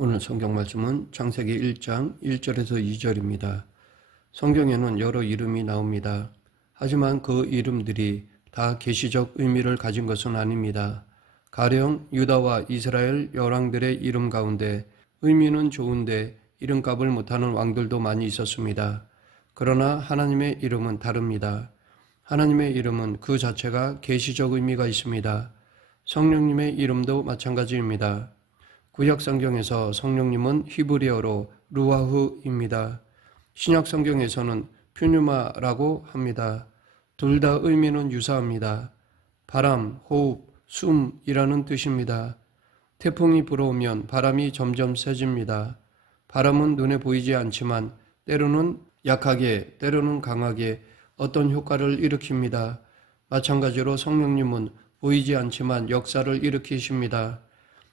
오늘 성경 말씀은 창세기 1장 1절에서 2절입니다. 성경에는 여러 이름이 나옵니다. 하지만 그 이름들이 다 계시적 의미를 가진 것은 아닙니다. 가령 유다와 이스라엘 열왕들의 이름 가운데 의미는 좋은데 이름값을 못하는 왕들도 많이 있었습니다. 그러나 하나님의 이름은 다릅니다. 하나님의 이름은 그 자체가 계시적 의미가 있습니다. 성령님의 이름도 마찬가지입니다. 구약 성경에서 성령님은 히브리어로 루아흐입니다. 신약 성경에서는 퓨뉴마라고 합니다. 둘 다 의미는 유사합니다. 바람, 호흡, 숨이라는 뜻입니다. 태풍이 불어오면 바람이 점점 세집니다. 바람은 눈에 보이지 않지만 때로는 약하게, 때로는 강하게 어떤 효과를 일으킵니다. 마찬가지로 성령님은 보이지 않지만 역사를 일으키십니다.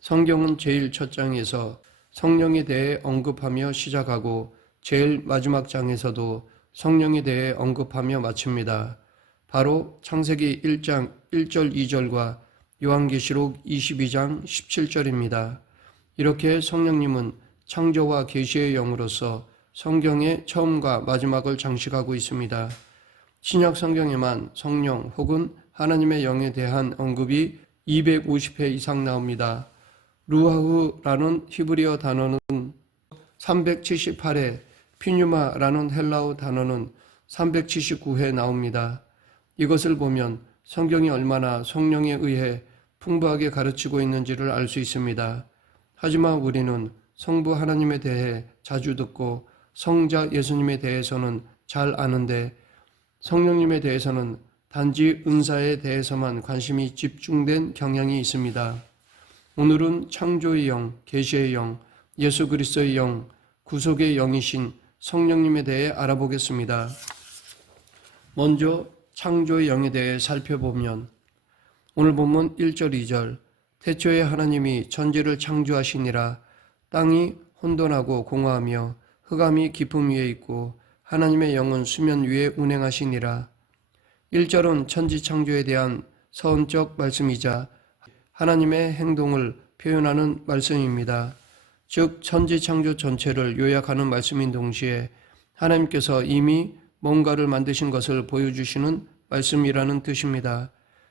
성경은 제일 첫 장에서 성령에 대해 언급하며 시작하고 제일 마지막 장에서도 성령에 대해 언급하며 마칩니다. 바로 창세기 1장 1절 2절과 요한계시록 22장 17절입니다. 이렇게 성령님은 창조와 계시의 영으로서 성경의 처음과 마지막을 장식하고 있습니다. 신약 성경에만 성령 혹은 하나님의 영에 대한 언급이 250회 이상 나옵니다. 루아흐라는 히브리어 단어는 378회, 피뉴마라는 헬라어 단어는 379회 나옵니다. 이것을 보면 성경이 얼마나 성령에 의해 풍부하게 가르치고 있는지를 알 수 있습니다. 하지만 우리는 성부 하나님에 대해 자주 듣고 성자 예수님에 대해서는 잘 아는데 성령님에 대해서는 단지 은사에 대해서만 관심이 집중된 경향이 있습니다. 오늘은 창조의 영, 계시의 영, 예수 그리스도의 영, 구속의 영이신 성령님에 대해 알아보겠습니다. 먼저 창조의 영에 대해 살펴보면 오늘 본문 1절 2절 태초에 하나님이 천지를 창조하시니라 땅이 혼돈하고 공허하며 흑암이 깊음 위에 있고 하나님의 영은 수면 위에 운행하시니라. 1절은 천지 창조에 대한 서론적 말씀이자 하나님의 행동을 표현하는 말씀입니다. 즉 천지 창조 전체를 요약하는 말씀인 동시에 하나님께서 이미 뭔가를 만드신 것을 보여주시는 말씀이라는 뜻입니다.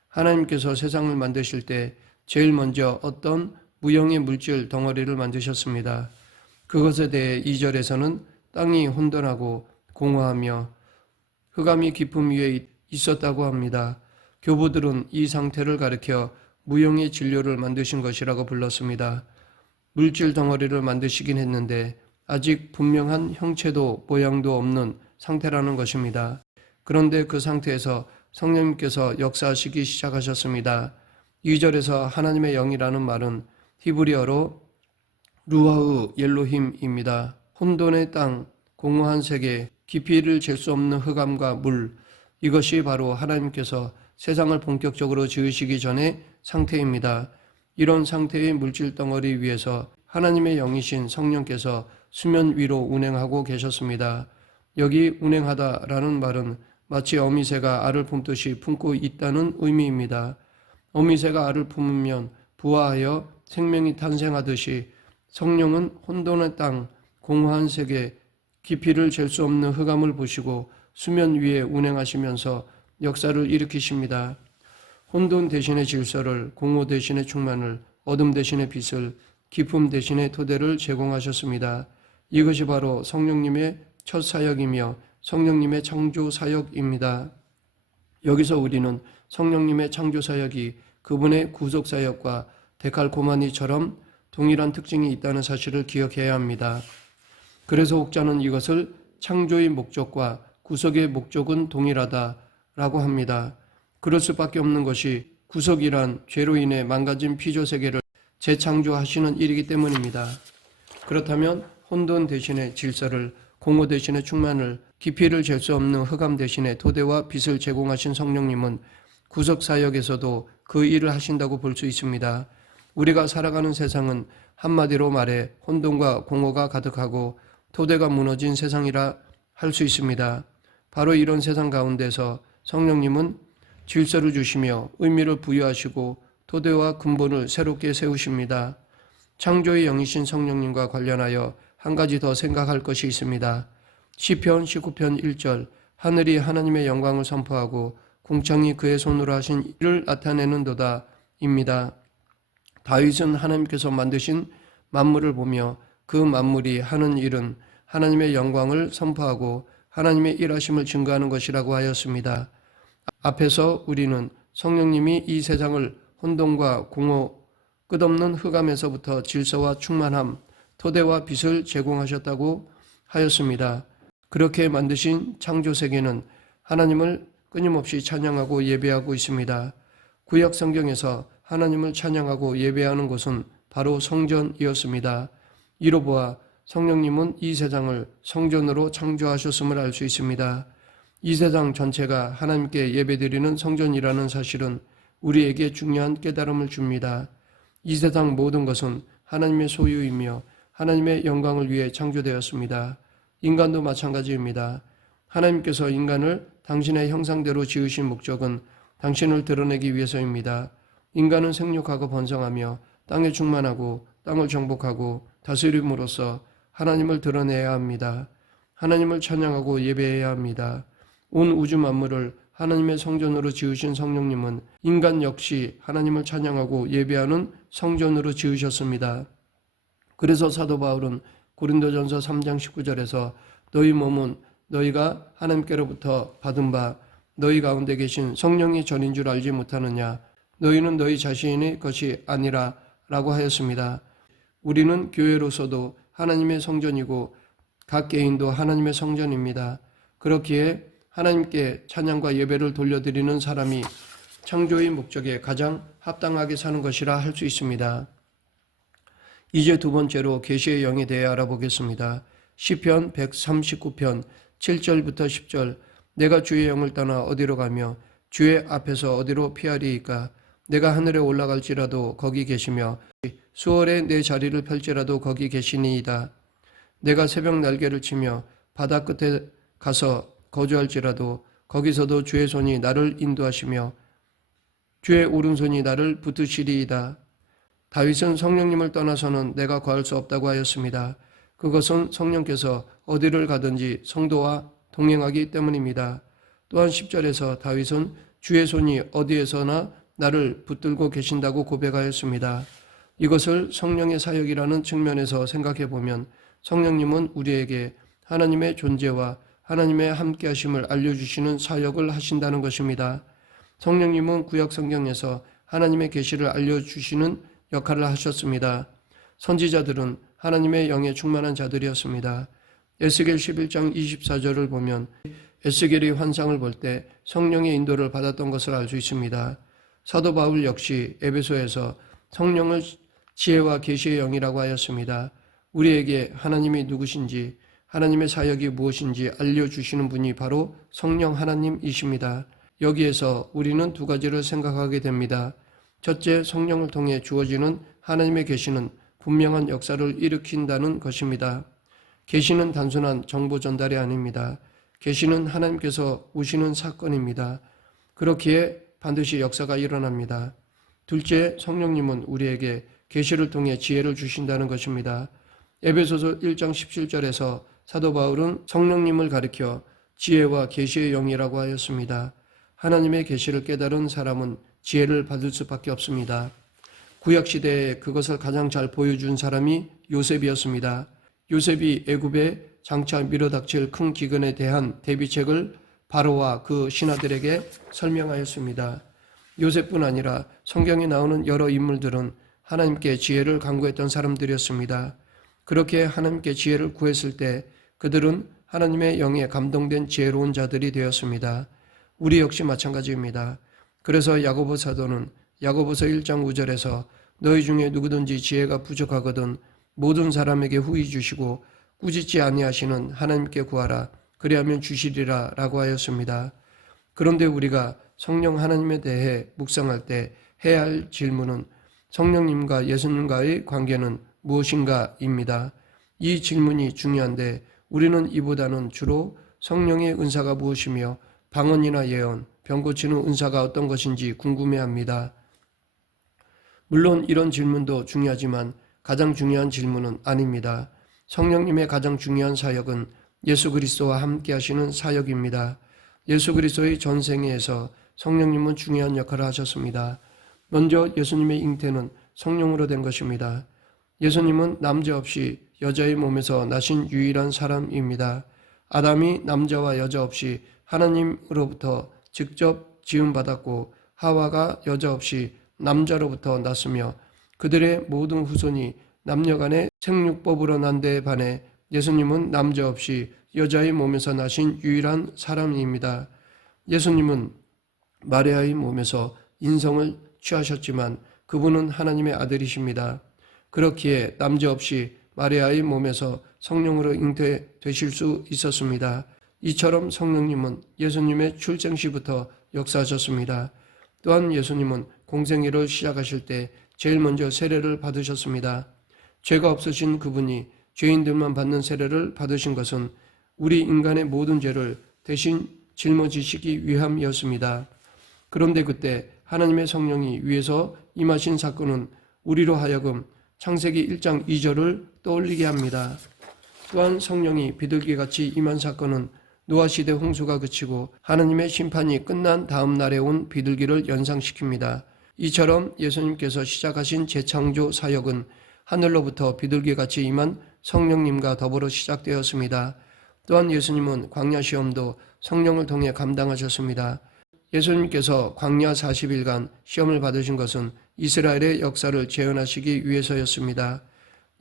하나님께서 세상을 만드실 때 제일 먼저 어떤 무형의 물질 덩어리를 만드셨습니다. 그것에 대해 2절에서는 땅이 혼돈하고 공허하며 흑암이 깊음 위에 있었다고 합니다. 교부들은 이 상태를 가리켜 무형의 진료를 만드신 것이라고 불렀습니다. 물질 덩어리를 만드시긴 했는데 아직 분명한 형체도 모양도 없는 상태라는 것입니다. 그런데 그 상태에서 성령님께서 역사하시기 시작하셨습니다. 2절에서 하나님의 영이라는 말은 히브리어로 루아흐 엘로힘입니다. 혼돈의 땅, 공허한 세계, 깊이를 잴 수 없는 흑암과 물, 이것이 바로 하나님께서 세상을 본격적으로 지으시기 전의 상태입니다. 이런 상태의 물질 덩어리 위에서 하나님의 영이신 성령께서 수면 위로 운행하고 계셨습니다. 여기 운행하다라는 말은 마치 어미새가 알을 품듯이 품고 있다는 의미입니다. 어미새가 알을 품으면 부화하여 생명이 탄생하듯이 성령은 혼돈의 땅, 공허한 세계, 깊이를 잴 수 없는 흑암을 보시고 수면 위에 운행하시면서 역사를 일으키십니다. 혼돈 대신의 질서를, 공허 대신의 충만을, 어둠 대신의 빛을, 깊음 대신의 토대를 제공하셨습니다. 이것이 바로 성령님의 첫 사역이며 성령님의 창조 사역입니다. 여기서 우리는 성령님의 창조 사역이 그분의 구속 사역과 데칼코마니처럼 동일한 특징이 있다는 사실을 기억해야 합니다. 그래서 혹자는 이것을 창조의 목적과 구속의 목적은 동일하다라고 합니다. 그럴 수밖에 없는 것이 구속이란 죄로 인해 망가진 피조세계를 재창조하시는 일이기 때문입니다. 그렇다면 혼돈 대신의 질서를, 공허 대신의 충만을, 깊이를 잴 수 없는 흑암 대신의 토대와 빛을 제공하신 성령님은 구속사역에서도 그 일을 하신다고 볼 수 있습니다. 우리가 살아가는 세상은 한마디로 말해 혼돈과 공허가 가득하고 토대가 무너진 세상이라 할 수 있습니다. 바로 이런 세상 가운데서 성령님은 질서를 주시며 의미를 부여하시고 토대와 근본을 새롭게 세우십니다. 창조의 영이신 성령님과 관련하여 한 가지 더 생각할 것이 있습니다. 시편 19편 1절 하늘이 하나님의 영광을 선포하고 궁창이 그의 손으로 하신 일을 나타내는도다 입니다. 다윗은 하나님께서 만드신 만물을 보며 그 만물이 하는 일은 하나님의 영광을 선포하고 하나님의 일하심을 증거하는 것이라고 하였습니다. 앞에서 우리는 성령님이 이 세상을 혼돈과 공허, 끝없는 흑암에서부터 질서와 충만함, 토대와 빛을 제공하셨다고 하였습니다. 그렇게 만드신 창조세계는 하나님을 끊임없이 찬양하고 예배하고 있습니다. 구약 성경에서 하나님을 찬양하고 예배하는 곳은 바로 성전이었습니다. 이로 보아 성령님은 이 세상을 성전으로 창조하셨음을 알 수 있습니다. 이 세상 전체가 하나님께 예배드리는 성전이라는 사실은 우리에게 중요한 깨달음을 줍니다. 이 세상 모든 것은 하나님의 소유이며 하나님의 영광을 위해 창조되었습니다. 인간도 마찬가지입니다. 하나님께서 인간을 당신의 형상대로 지으신 목적은 당신을 드러내기 위해서입니다. 인간은 생육하고 번성하며 땅에 충만하고 땅을 정복하고 다스림으로써 하나님을 드러내야 합니다. 하나님을 찬양하고 예배해야 합니다. 온 우주 만물을 하나님의 성전으로 지으신 성령님은 인간 역시 하나님을 찬양하고 예배하는 성전으로 지으셨습니다. 그래서 사도 바울은 고린도전서 3장 19절에서 너희 몸은 너희가 하나님께로부터 받은 바 너희 가운데 계신 성령이 전인 줄 알지 못하느냐 너희는 너희 자신의 것이 아니라 라고 하였습니다. 우리는 교회로서도 하나님의 성전이고 각 개인도 하나님의 성전입니다. 그렇기에 하나님께 찬양과 예배를 돌려드리는 사람이 창조의 목적에 가장 합당하게 사는 것이라 할 수 있습니다. 이제 두 번째로 계시의 영에 대해 알아보겠습니다. 시편 139편 7절부터 10절 내가 주의 영을 떠나 어디로 가며 주의 앞에서 어디로 피하리이까 내가 하늘에 올라갈지라도 거기 계시며 수월에 내 자리를 펼지라도 거기 계시니이다. 내가 새벽 날개를 치며 바다 끝에 가서 거주할지라도 거기서도 주의 손이 나를 인도하시며 주의 오른손이 나를 붙드시리이다. 다윗은 성령님을 떠나서는 내가 구할 수 없다고 하였습니다. 그것은 성령께서 어디를 가든지 성도와 동행하기 때문입니다. 또한 10절에서 다윗은 주의 손이 어디에서나 나를 붙들고 계신다고 고백하였습니다. 이것을 성령의 사역이라는 측면에서 생각해 보면 성령님은 우리에게 하나님의 존재와 하나님의 함께하심을 알려주시는 사역을 하신다는 것입니다. 성령님은 구약 성경에서 하나님의 계시를 알려주시는 역할을 하셨습니다. 선지자들은 하나님의 영에 충만한 자들이었습니다. 에스겔 11장 24절을 보면 에스겔이 환상을 볼 때 성령의 인도를 받았던 것을 알 수 있습니다. 사도 바울 역시 에베소에서 성령을 지혜와 계시의 영이라고 하였습니다. 우리에게 하나님이 누구신지 하나님의 사역이 무엇인지 알려주시는 분이 바로 성령 하나님이십니다. 여기에서 우리는 두 가지를 생각하게 됩니다. 첫째, 성령을 통해 주어지는 하나님의 계시는 분명한 역사를 일으킨다는 것입니다. 계시는 단순한 정보 전달이 아닙니다. 계시는 하나님께서 오시는 사건입니다. 그렇기에 반드시 역사가 일어납니다. 둘째, 성령님은 우리에게 계시를 통해 지혜를 주신다는 것입니다. 에베소서 1장 17절에서 사도 바울은 성령님을 가리켜 지혜와 계시의 영이라고 하였습니다. 하나님의 계시를 깨달은 사람은 지혜를 받을 수밖에 없습니다. 구약시대에 그것을 가장 잘 보여준 사람이 요셉이었습니다. 요셉이 애굽에 장차 밀어닥칠 큰 기근에 대한 대비책을 바로와 그 신하들에게 설명하였습니다. 요셉뿐 아니라 성경에 나오는 여러 인물들은 하나님께 지혜를 간구했던 사람들이었습니다. 그렇게 하나님께 지혜를 구했을 때 그들은 하나님의 영에 감동된 지혜로운 자들이 되었습니다. 우리 역시 마찬가지입니다. 그래서 야고보 사도는 야고보서 1장 5절에서 너희 중에 누구든지 지혜가 부족하거든 모든 사람에게 후히 주시고 꾸짖지 아니하시는 하나님께 구하라 그리하면 주시리라 라고 하였습니다. 그런데 우리가 성령 하나님에 대해 묵상할 때 해야 할 질문은 성령님과 예수님과의 관계는 무엇인가입니다. 이 질문이 중요한데 우리는 이보다는 주로 성령의 은사가 무엇이며 방언이나 예언, 병 고치는 은사가 어떤 것인지 궁금해합니다. 물론 이런 질문도 중요하지만 가장 중요한 질문은 아닙니다. 성령님의 가장 중요한 사역은 예수 그리스도와 함께 하시는 사역입니다. 예수 그리스도의 전생에서 성령님은 중요한 역할을 하셨습니다. 먼저 예수님의 잉태는 성령으로 된 것입니다. 예수님은 남자 없이 여자의 몸에서 나신 유일한 사람입니다. 아담이 남자와 여자 없이 하나님으로부터 직접 지음받았고 하와가 여자 없이 남자로부터 났으며 그들의 모든 후손이 남녀간의 생육법으로 난 데에 반해 예수님은 남자 없이 여자의 몸에서 나신 유일한 사람입니다. 예수님은 마리아의 몸에서 인성을 취하셨지만 그분은 하나님의 아들이십니다. 그렇기에 남자 없이 마리아의 몸에서 성령으로 잉태되실 수 있었습니다. 이처럼 성령님은 예수님의 출생시부터 역사하셨습니다. 또한 예수님은 공생애를 시작하실 때 제일 먼저 세례를 받으셨습니다. 죄가 없으신 그분이 죄인들만 받는 세례를 받으신 것은 우리 인간의 모든 죄를 대신 짊어지시기 위함이었습니다. 그런데 그때 하나님의 성령이 위에서 임하신 사건은 우리로 하여금 창세기 1장 2절을 떠올리게 합니다. 또한 성령이 비둘기같이 임한 사건은 노아시대 홍수가 그치고 하나님의 심판이 끝난 다음 날에 온 비둘기를 연상시킵니다. 이처럼 예수님께서 시작하신 재창조 사역은 하늘로부터 비둘기같이 임한 성령님과 더불어 시작되었습니다. 또한 예수님은 광야 시험도 성령을 통해 감당하셨습니다. 예수님께서 광야 40일간 시험을 받으신 것은 이스라엘의 역사를 재현하시기 위해서였습니다.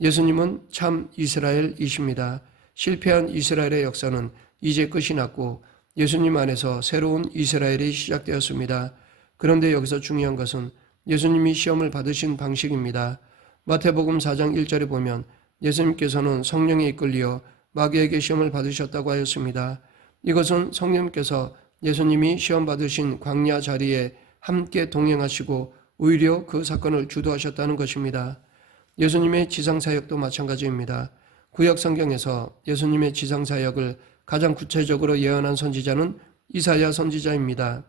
예수님은 참 이스라엘이십니다. 실패한 이스라엘의 역사는 이제 끝이 났고 예수님 안에서 새로운 이스라엘이 시작되었습니다. 그런데 여기서 중요한 것은 예수님이 시험을 받으신 방식입니다. 마태복음 4장 1절에 보면 예수님께서는 성령에 이끌려 마귀에게 시험을 받으셨다고 하였습니다. 이것은 성령께서 예수님이 시험 받으신 광야 자리에 함께 동행하시고 오히려 그 사건을 주도하셨다는 것입니다. 예수님의 지상사역도 마찬가지입니다. 구약 성경에서 예수님의 지상사역을 가장 구체적으로 예언한 선지자는 이사야 선지자입니다.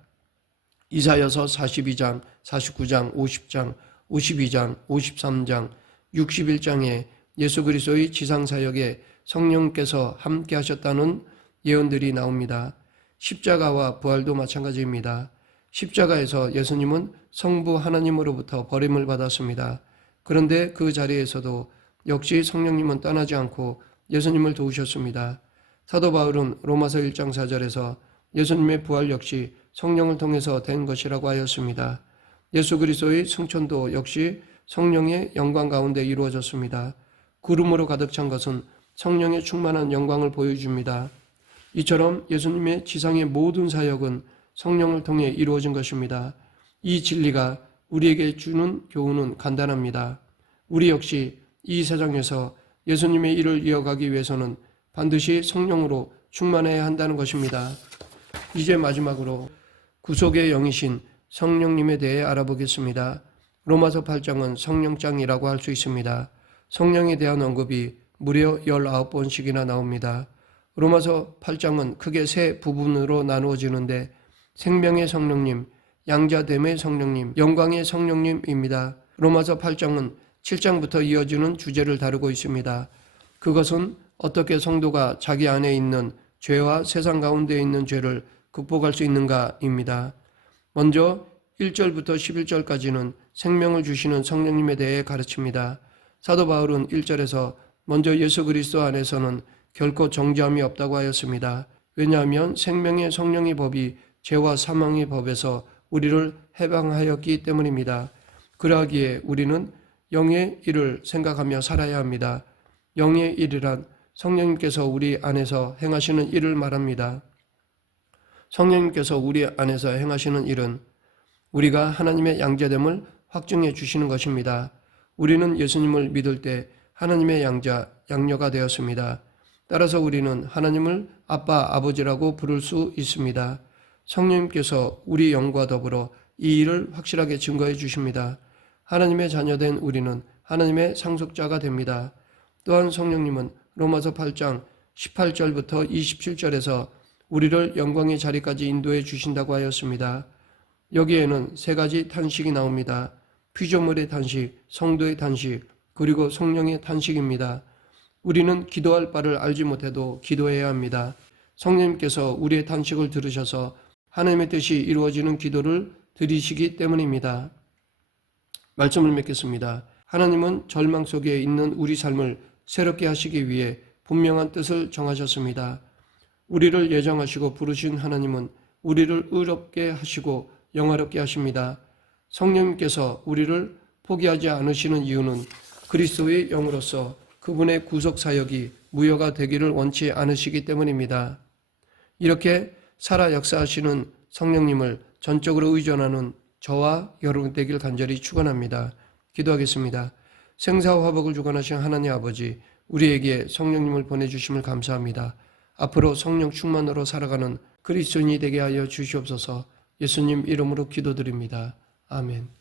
이사야서 42장, 49장, 50장, 52장, 53장, 61장에 예수 그리스도의 지상사역에 성령께서 함께 하셨다는 예언들이 나옵니다. 십자가와 부활도 마찬가지입니다. 십자가에서 예수님은 성부 하나님으로부터 버림을 받았습니다. 그런데 그 자리에서도 역시 성령님은 떠나지 않고 예수님을 도우셨습니다. 사도 바울은 로마서 1장 4절에서 예수님의 부활 역시 성령을 통해서 된 것이라고 하였습니다. 예수 그리스도의 승천도 역시 성령의 영광 가운데 이루어졌습니다. 구름으로 가득 찬 것은 성령의 충만한 영광을 보여줍니다. 이처럼 예수님의 지상의 모든 사역은 성령을 통해 이루어진 것입니다. 이 진리가 우리에게 주는 교훈은 간단합니다. 우리 역시 이 세상에서 예수님의 일을 이어가기 위해서는 반드시 성령으로 충만해야 한다는 것입니다. 이제 마지막으로 구속의 영이신 성령님에 대해 알아보겠습니다. 로마서 8장은 성령장이라고 할 수 있습니다. 성령에 대한 언급이 무려 19번씩이나 나옵니다. 로마서 8장은 크게 세 부분으로 나누어지는데 생명의 성령님, 양자됨의 성령님, 영광의 성령님입니다. 로마서 8장은 7장부터 이어지는 주제를 다루고 있습니다. 그것은 어떻게 성도가 자기 안에 있는 죄와 세상 가운데 있는 죄를 극복할 수 있는가입니다. 먼저 1절부터 11절까지는 생명을 주시는 성령님에 대해 가르칩니다. 사도 바울은 1절에서 먼저 예수 그리스도 안에서는 결코 정죄함이 없다고 하였습니다. 왜냐하면 생명의 성령의 법이 죄와 사망의 법에서 우리를 해방하였기 때문입니다. 그러하기에 우리는 영의 일을 생각하며 살아야 합니다. 영의 일이란 성령님께서 우리 안에서 행하시는 일을 말합니다. 성령님께서 우리 안에서 행하시는 일은 우리가 하나님의 양자됨을 확증해 주시는 것입니다. 우리는 예수님을 믿을 때 하나님의 양자, 양녀가 되었습니다. 따라서 우리는 하나님을 아빠, 아버지라고 부를 수 있습니다. 성령님께서 우리 영과 더불어 이 일을 확실하게 증거해 주십니다. 하나님의 자녀된 우리는 하나님의 상속자가 됩니다. 또한 성령님은 로마서 8장 18절부터 27절에서 우리를 영광의 자리까지 인도해 주신다고 하였습니다. 여기에는 세 가지 탄식이 나옵니다. 피조물의 탄식, 성도의 탄식, 그리고 성령의 탄식입니다. 우리는 기도할 바를 알지 못해도 기도해야 합니다. 성령님께서 우리의 탄식을 들으셔서 하나님의 뜻이 이루어지는 기도를 드리시기 때문입니다. 말씀을 맺겠습니다. 하나님은 절망 속에 있는 우리 삶을 새롭게 하시기 위해 분명한 뜻을 정하셨습니다. 우리를 예정하시고 부르신 하나님은 우리를 의롭게 하시고 영화롭게 하십니다. 성령님께서 우리를 포기하지 않으시는 이유는 그리스도의 영으로서 그분의 구속 사역이 무효가 되기를 원치 않으시기 때문입니다. 이렇게 살아 역사하시는 성령님을 전적으로 의존하는 저와 여러분 되길 간절히 축원합니다. 기도하겠습니다. 생사와 화복을 주관하신 하나님 아버지, 우리에게 성령님을 보내주심을 감사합니다. 앞으로 성령 충만으로 살아가는 그리스도인이 되게 하여 주시옵소서. 예수님 이름으로 기도드립니다. 아멘.